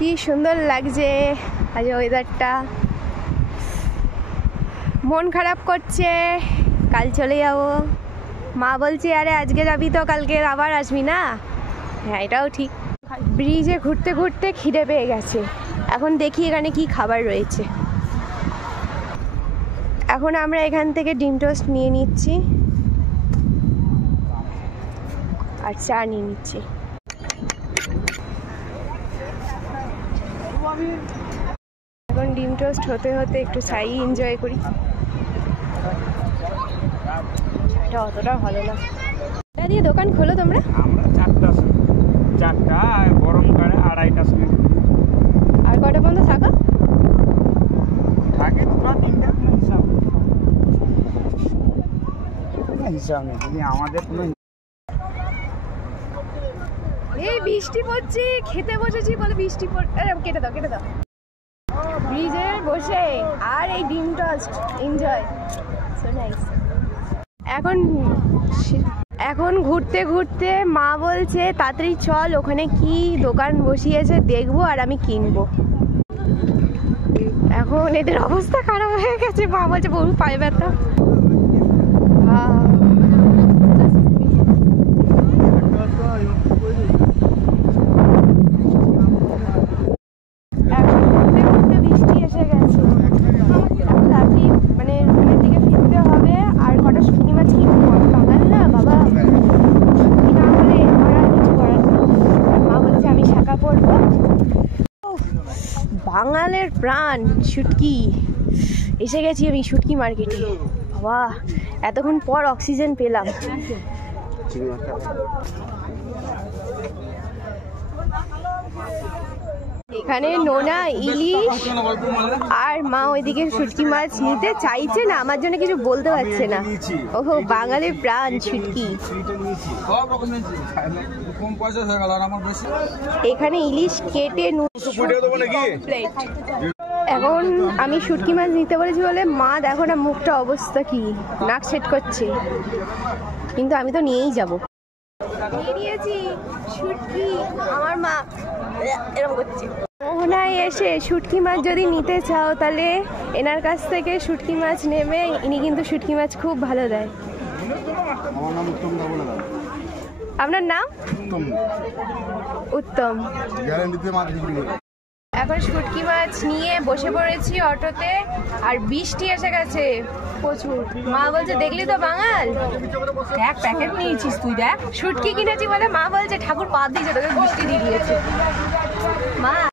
কি সুন্দর লাগছে আজ ওয়েদারটা। মন খারাপ করছে, কাল চলে যাবো। মা বলছে আরে আজকে যাবি তো কালকে আবার আসবি না। হ্যাঁ এটাও ঠিক। ব্রিজে ঘুরতে ঘুরতে খিদে পেয়ে গেছে, এখন দেখি এখানে কি খাবার রয়েছে। এখন আমরা এখান থেকে ডিম টোস্ট নিয়ে নিচ্ছি আর চা নিয়ে নিচ্ছি। এখন ডিম টোস্ট হতে হতে একটু চাই এনজয় করি। চাটা অতটা ভালো না। চা দিয়ে দোকান খোলো তোমরা? আমরা 4টা গরম কারে 2:30টার সময়। আর কটা পর্যন্ত থাকো? থাকে 2-3টা, কোনো হিসাব নেই আমাদের কোনো। এই বৃষ্টি পড়ছে, খেতে বসেছি বলে বৃষ্টি পড়ছে। কেটে দাও কেটে দাও। ব্রিজে বসে আর এই ডিম টোস্ট এনজয়, সো নাইস। এখন ঘুরতে ঘুরতে মা বলছে তাড়াতাড়ি চল, ওখানে কি দোকান বসিয়েছে দেখবো আর আমি কিনবো। এখন এদের অবস্থা খারাপ হয়ে গেছে, মা বলছে বহু পায়ে ব্যথা। বৃষ্টি এসে গেছে, মানে রুমের দিকে ফিরতে হবে। আর কটা শুকনি মাছ কিনবো, বাঙাল না বাবা, না হলে আমার আর কিছু করার নেই। মা বলছে আমি শাঁখা পরবো। বাঙালের প্রাণ শুটকি, এসে গেছি আমি শুটকি মার্কেটে। বাবা এতক্ষণ পর অক্সিজেন পেলাম। এখানে নোনা ইলিশ আর মা ওইদিকে শুটকি মাছ নিতে চাইছে না, আমার জন্য কিছু বলতে পারছে না। ওহো বাঙালির প্রাণ শুটকি। এখানে ইলিশ কেটে প্লেট। এখন আমি শুটকি মাছ নিতে বলেছি বলে মা দেখো না মুখটা অবস্থা কি, নাক সেট করছে, কিন্তু আমি তো নিয়েই যাবো। নিয়েছি শুটকি, আমার মা এরকম করছে। মোহনায় এসে শুটকি মাছ যদি নিতে চাও তাহলে এনার কাছ থেকে শুটকি মাছ নেবে, ইনি কিন্তু শুটকি মাছ খুব ভালো দেয়। আপনার নাম? উত্তম। এখন শুটকি মাছ নিয়ে বসে পড়েছি অটোতে, আর বৃষ্টি এসে গেছে প্রচুর। মা বলছে দেখলি তো বাঙাল, এক প্যাকেট নিয়েছিস তুই, দেখ শুটকি কিনেছি বলে মা বলছে ঠাকুর পা দিয়েছে তোকে বৃষ্টি দিয়ে দিয়েছে।